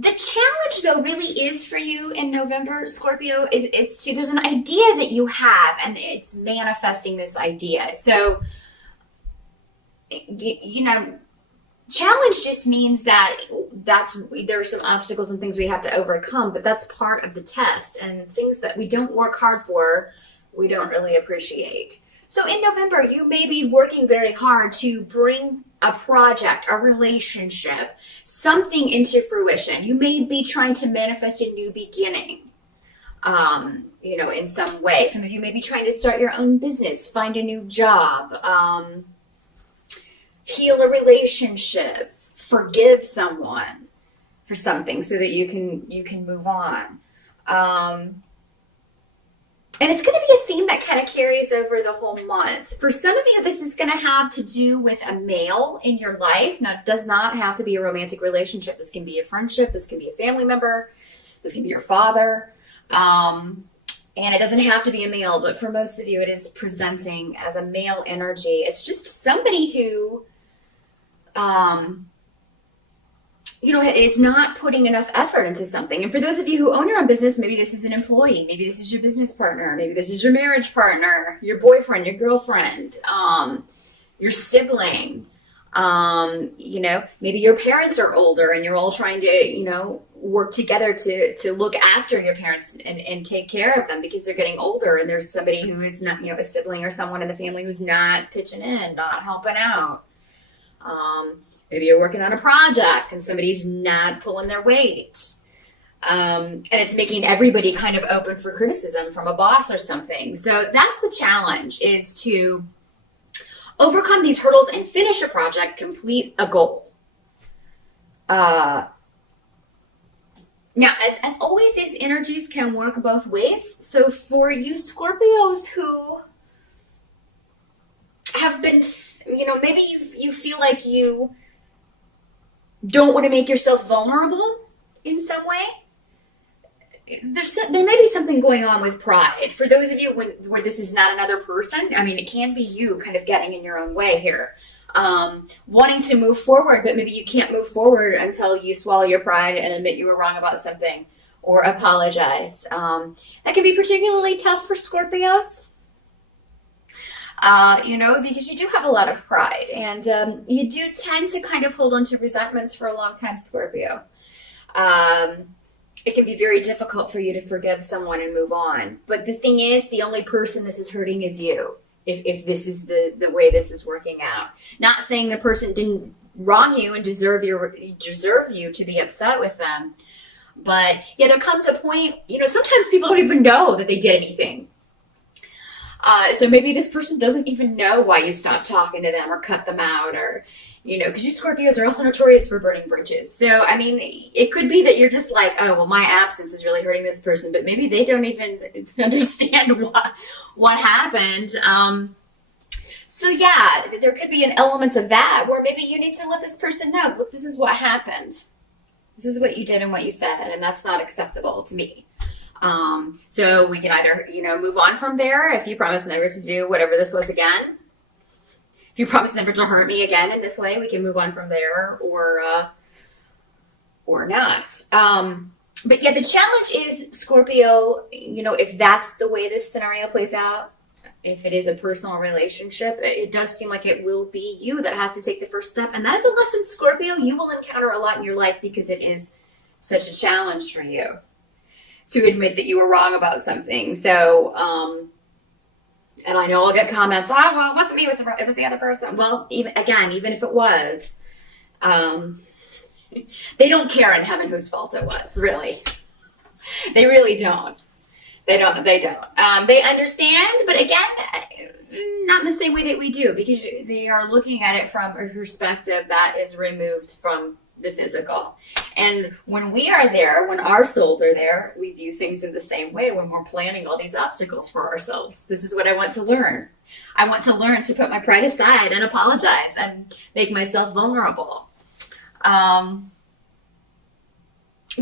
The challenge, though, really is for you in November, Scorpio, is to, there's an idea that you have, and it's manifesting this idea. So, you know, challenge just means that there are some obstacles and things we have to overcome, but that's part of the test. And things that we don't work hard for, we don't really appreciate. So in November, you may be working very hard to bring a project, a relationship, something into fruition. You may be trying to manifest a new beginning, you know, in some way. Some of you may be trying to start your own business, find a new job, heal a relationship, forgive someone for something so that you can move on. And it's going to be a theme that kind of carries over the whole month. For some of you, this is going to have to do with a male in your life. Now, it does not have to be a romantic relationship. This can be a friendship. This can be a family member. This can be your father. And it doesn't have to be a male, but for most of you, it is presenting as a male energy. It's just somebody who, you know, is not putting enough effort into something. And for those of you who own your own business, maybe this is an employee, maybe this is your business partner, maybe this is your marriage partner, your boyfriend, your girlfriend, your sibling, you know, maybe your parents are older and you're all trying to, you know, work together to look after your parents and take care of them because they're getting older, and there's somebody who is not, you know, a sibling or someone in the family who's not pitching in, not helping out. Maybe you're working on a project and somebody's not pulling their weight. And it's making everybody kind of open for criticism from a boss or something. So that's the challenge, is to overcome these hurdles and finish a project, complete a goal. Now, as always, these energies can work both ways. So for you Scorpios who have been, you know, maybe you feel like you don't want to make yourself vulnerable in some way. There may be something going on with pride. For those of you where this is not another person, I mean, it can be you kind of getting in your own way here. Wanting to move forward, but maybe you can't move forward until you swallow your pride and admit you were wrong about something or apologize. That can be particularly tough for Scorpios. You know, because you do have a lot of pride, and you do tend to kind of hold on to resentments for a long time, Scorpio. It can be very difficult for you to forgive someone and move on. But the thing is, the only person this is hurting is you, if this is the way this is working out. Not saying the person didn't wrong you and deserve you to be upset with them. But yeah, there comes a point, you know, sometimes people don't even know that they did anything. So maybe this person doesn't even know why you stopped talking to them or cut them out, or, you know, because you Scorpios are also notorious for burning bridges. So, I mean, it could be that you're just like, oh, well, my absence is really hurting this person, but maybe they don't even understand what happened. So yeah, there could be an element of that where maybe you need to let this person know, look, this is what happened. This is what you did and what you said, and that's not acceptable to me. So we can either, you know, move on from there. If you promise never to do whatever this was again, if you promise never to hurt me again in this way, we can move on from there, or not. But yeah, the challenge is, Scorpio, you know, if that's the way this scenario plays out, if it is a personal relationship, it does seem like it will be you that has to take the first step. And that is a lesson, Scorpio, you will encounter a lot in your life, because it is such a challenge for you to admit that you were wrong about something. So, and I know I'll get comments, oh, well, it wasn't me, it was the other person. Well, even if it was, they don't care in heaven whose fault it was, really. They really don't. They don't. They understand, but again, not in the same way that we do, because they are looking at it from a perspective that is removed from the physical. And when we are there, when our souls are there, we view things in the same way when we're planning all these obstacles for ourselves. This is what I want to learn. I want to learn to put my pride aside and apologize and make myself vulnerable. The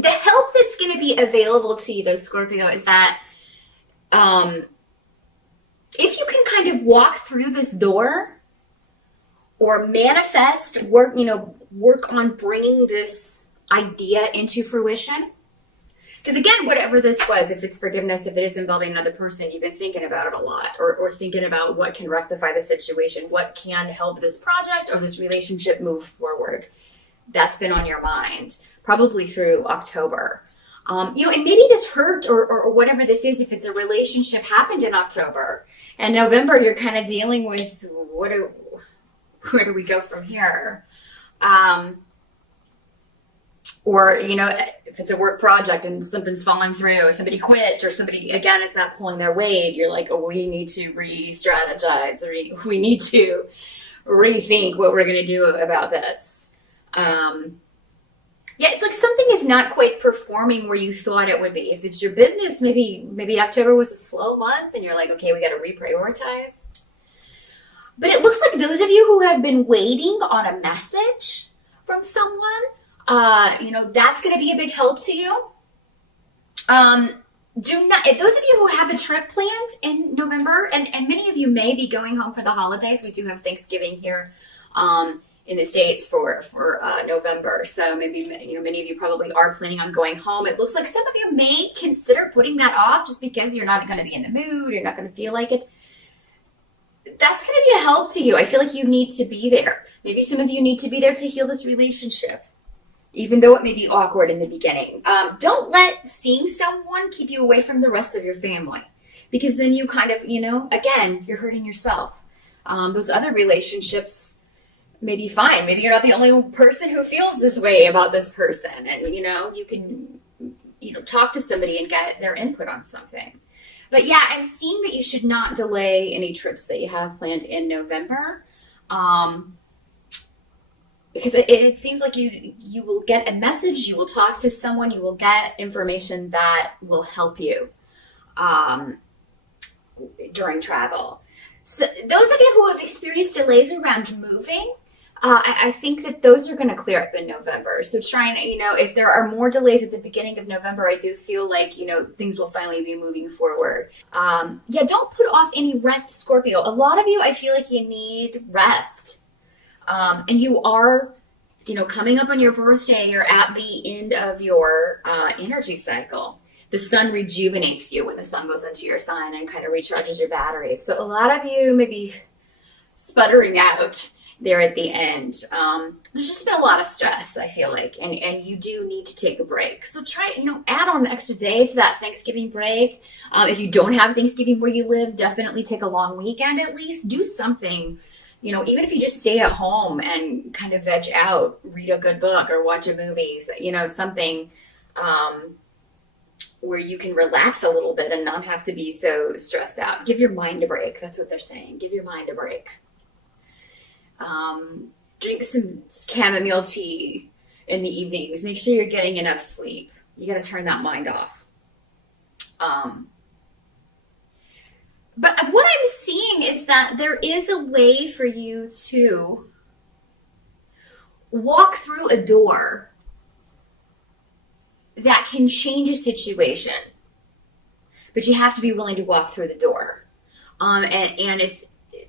help that's going to be available to you, though, Scorpio, is that if you can kind of walk through this door, or manifest, work on bringing this idea into fruition. Because again, whatever this was, if it's forgiveness, if it is involving another person, you've been thinking about it a lot, or thinking about what can rectify the situation, what can help this project or this relationship move forward. That's been on your mind, probably through October. And maybe this hurt or whatever this is, if it's a relationship, happened in October. And November, you're kind of dealing with where do we go from here? Or, if it's a work project and something's falling through, somebody quit, or somebody, again, is not pulling their weight, you're like, oh, we need to re-strategize, or we need to rethink what we're going to do about this. It's like something is not quite performing where you thought it would be. If it's your business, maybe October was a slow month and you're like, okay, we got to reprioritize. But it looks like those of you who have been waiting on a message from someone, that's going to be a big help to you. If those of you who have a trip planned in November, and many of you may be going home for the holidays. We do have Thanksgiving here in the States for November. So maybe, many of you probably are planning on going home. It looks like some of you may consider putting that off just because you're not going to be in the mood. You're not going to feel like it. That's going to be a help to you. I feel like you need to be there. Maybe some of you need to be there to heal this relationship, even though it may be awkward in the beginning. Don't let seeing someone keep you away from the rest of your family, because then you kind of, again, you're hurting yourself. Those other relationships may be fine. Maybe you're not the only person who feels this way about this person, and, you can, talk to somebody and get their input on something. But yeah, I'm seeing that you should not delay any trips that you have planned in November. Because it seems like you will get a message, you will talk to someone, you will get information that will help you during travel. So those of you who have experienced delays around moving, I think that those are going to clear up in November. So try and, if there are more delays at the beginning of November, I do feel like, things will finally be moving forward. Don't put off any rest, Scorpio. A lot of you, I feel like you need rest. And you are, coming up on your birthday, you're at the end of your energy cycle. The sun rejuvenates you when the sun goes into your sign and kind of recharges your batteries. So a lot of you may be sputtering out there at the end. There's just been a lot of stress, I feel like, and you do need to take a break. So try, add on an extra day to that Thanksgiving break. If you don't have Thanksgiving where you live, definitely take a long weekend at least. Do something. Even if you just stay at home and kind of veg out, read a good book or watch a movie, something where you can relax a little bit and not have to be so stressed out. Give your mind a break. That's what they're saying. Give your mind a break. Drink some chamomile tea in the evenings. Make sure you're getting enough sleep. You got to turn that mind off. But what I'm seeing is that there is a way for you to walk through a door that can change a situation. But you have to be willing to walk through the door. And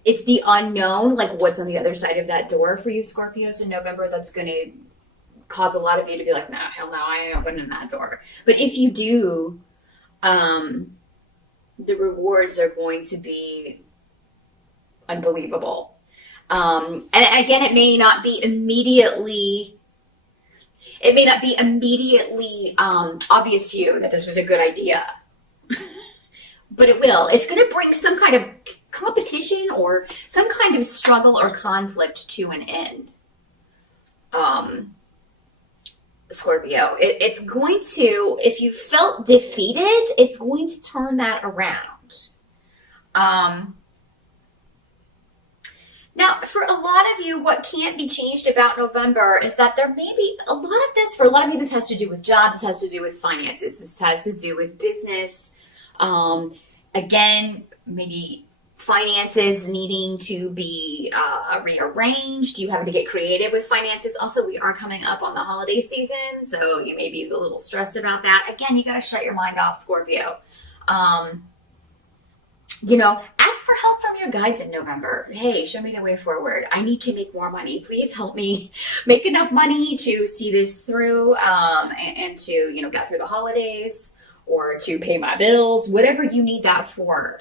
it's the unknown, like what's on the other side of that door for you, Scorpios, in November, that's going to cause a lot of you to be like, no, hell no, I ain't opening that door. But if you do, the rewards are going to be unbelievable. And again, it may not be immediately obvious to you that this was a good idea, but it will. It's going to bring some kind of competition or some kind of struggle or conflict to an end. Scorpio, it's going to, if you felt defeated, it's going to turn that around. Now, for a lot of you, what can't be changed about November is that there may be a lot of this, for a lot of you, this has to do with job, this has to do with finances, this has to do with business. Again, maybe finances needing to be rearranged. You having to get creative with finances. Also, we are coming up on the holiday season, so you may be a little stressed about that. Again, you got to shut your mind off, Scorpio. ask for help from your guides in November. Hey, show me the way forward. I need to make more money. Please help me make enough money to see this through, and to, get through the holidays, or to pay my bills, whatever you need that for.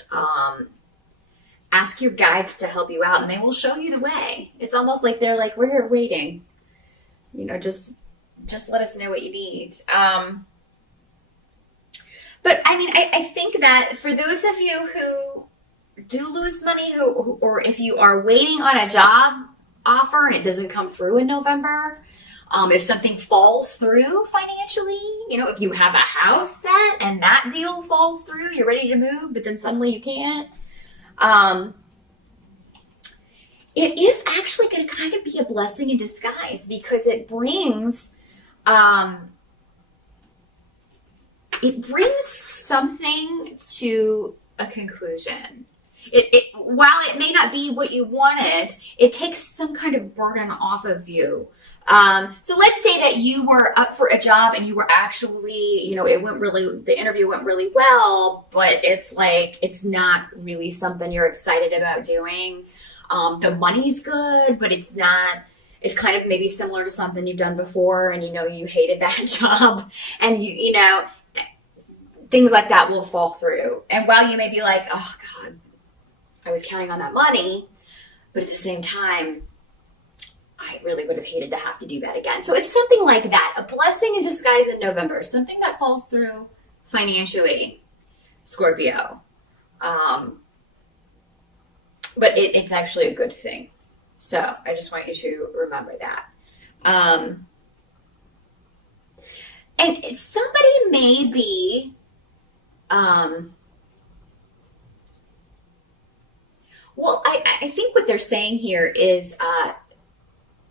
Ask your guides to help you out, and they will show you the way. It's almost like they're like, we're here waiting. Just let us know what you need. But I mean, I think that for those of you who do lose money, or if you are waiting on a job offer and it doesn't come through in November, if something falls through financially, if you have a house set and that deal falls through, you're ready to move, but then suddenly you can't. It is actually going to kind of be a blessing in disguise, because it brings something to a conclusion. While it may not be what you wanted, it takes some kind of burden off of you. So let's say that you were up for a job and you were actually, the interview went really well, but it's not really something you're excited about doing. The money's good, but it's not. It's kind of maybe similar to something you've done before, and you hated that job, and things like that will fall through. And while you may be like, oh God, I was counting on that money, but at the same time, I really would have hated to have to do that again. So it's something like that, a blessing in disguise in November, something that falls through financially, Scorpio. But it's actually a good thing. So I just want you to remember that. And somebody may be, I think what they're saying here is,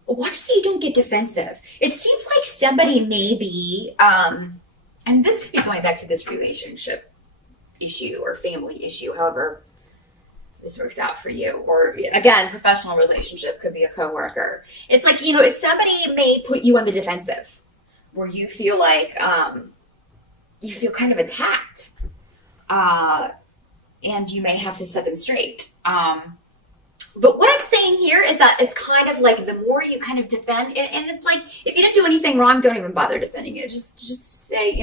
watch that you don't get defensive. It seems like somebody may be, and this could be going back to this relationship issue or family issue, however this works out for you. Or again, professional relationship, could be a coworker. It's like, somebody may put you on the defensive, where you feel like, you feel kind of attacked. And you may have to set them straight. But what I'm saying here is that it's kind of like the more you kind of defend, and it's like, if you didn't do anything wrong, don't even bother defending it. Just say,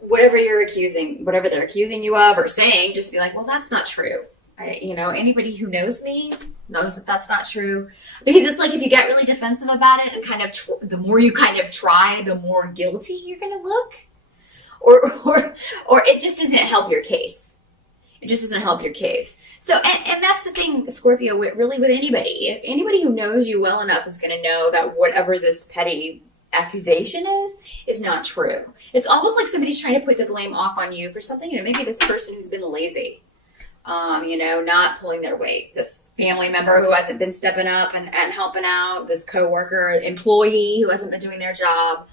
whatever they're accusing you of or saying, just be like, well, that's not true. Anybody who knows me knows that that's not true. Because it's like, if you get really defensive about it and kind of, the more you kind of try, the more guilty you're going to look. Or it just doesn't help your case. It just doesn't help your case. So, and that's the thing, Scorpio, really with anybody. Anybody who knows you well enough is going to know that whatever this petty accusation is not true. It's almost like somebody's trying to put the blame off on you for something. Maybe this person who's been lazy, not pulling their weight. This family member who hasn't been stepping up and helping out. This coworker, employee who hasn't been doing their job.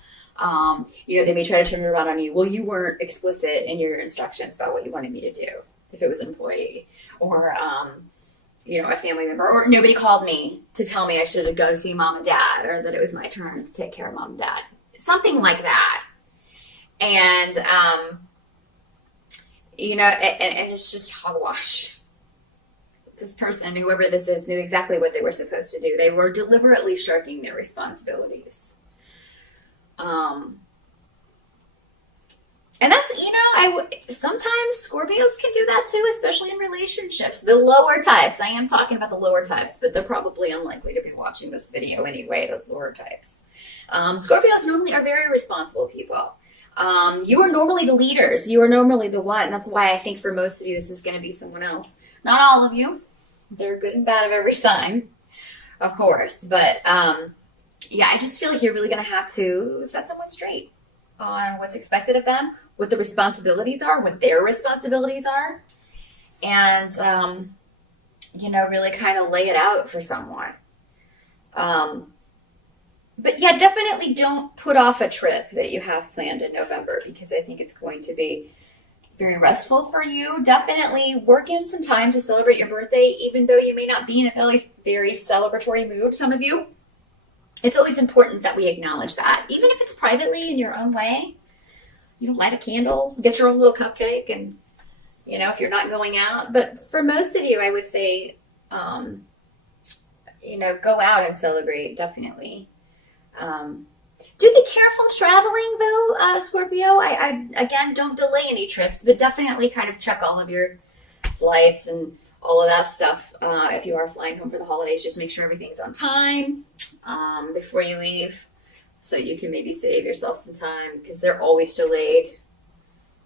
They may try to turn it around on you. Well, you weren't explicit in your instructions about what you wanted me to do. If it was an employee, or, a family member, or nobody called me to tell me I should go see mom and dad, or that it was my turn to take care of mom and dad. Something like that. And, and it's just hogwash. This person, whoever this is, knew exactly what they were supposed to do. They were deliberately shirking their responsibilities. And that's, sometimes Scorpios can do that too, especially in relationships. The lower types, I am talking about the lower types, but they're probably unlikely to be watching this video anyway, those lower types. Scorpios normally are very responsible people. You are normally the leaders. You are normally the one. That's why I think for most of you, this is going to be someone else. Not all of you. They're good and bad of every sign, of course. But, I just feel like you're really going to have to set someone straight on what's expected of them, what the responsibilities are, what their responsibilities are, and, really kind of lay it out for someone. But definitely don't put off a trip that you have planned in November, because I think it's going to be very restful for you. Definitely work in some time to celebrate your birthday, even though you may not be in a very, very celebratory mood, some of you. It's always important that we acknowledge that, even if it's privately in your own way. Light a candle, get your own little cupcake, and, if you're not going out. But for most of you, I would say, go out and celebrate, definitely. Do be careful traveling, though, Scorpio. I again, don't delay any trips, but definitely kind of check all of your flights and all of that stuff. If you are flying home for the holidays, just make sure everything's on time before you leave, so you can maybe save yourself some time, because they're always delayed.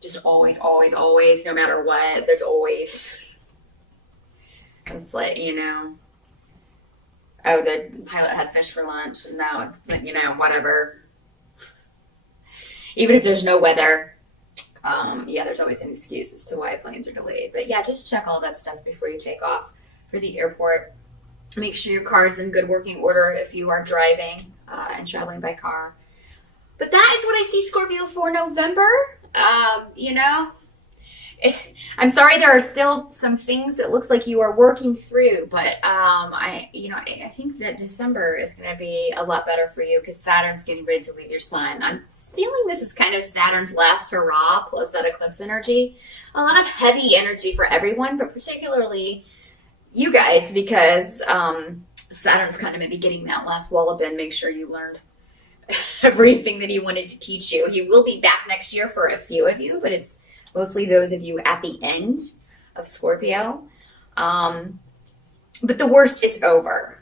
Just always, always, always, no matter what, there's always. It's like, oh, the pilot had fish for lunch, and now it's, whatever. Even if there's no weather, there's always an excuse as to why planes are delayed. But yeah, just check all that stuff before you take off for the airport. Make sure your car is in good working order if you are driving and traveling by car. But that is what I see, Scorpio, for November. I'm sorry, there are still some things it looks like you are working through, but I think that December is going to be a lot better for you, because Saturn's getting ready to leave your sign. I'm feeling this is kind of Saturn's last hurrah, plus that eclipse energy. A lot of heavy energy for everyone, but particularly you guys, because Saturn's kind of maybe getting that last wallop in. Make sure you learned everything that he wanted to teach you. He will be back next year for a few of you, but it's mostly those of you at the end of Scorpio. But the worst is over,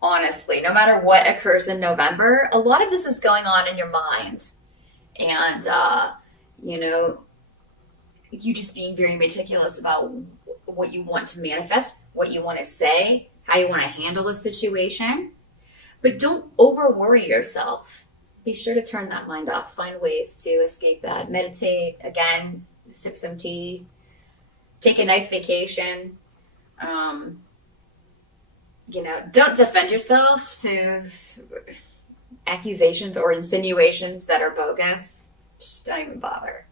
honestly. No matter what occurs in November, a lot of this is going on in your mind. And, you just being very meticulous about what you want to manifest, what you want to say, how you want to handle a situation. But don't over worry yourself. Be sure to turn that mind off. Find ways to escape that. Meditate, again, sip some tea, take a nice vacation. Don't defend yourself to accusations or insinuations that are bogus. Just don't even bother.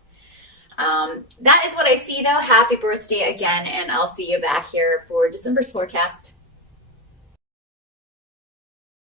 That is what I see, though. Happy birthday again, and I'll see you back here for December's forecast.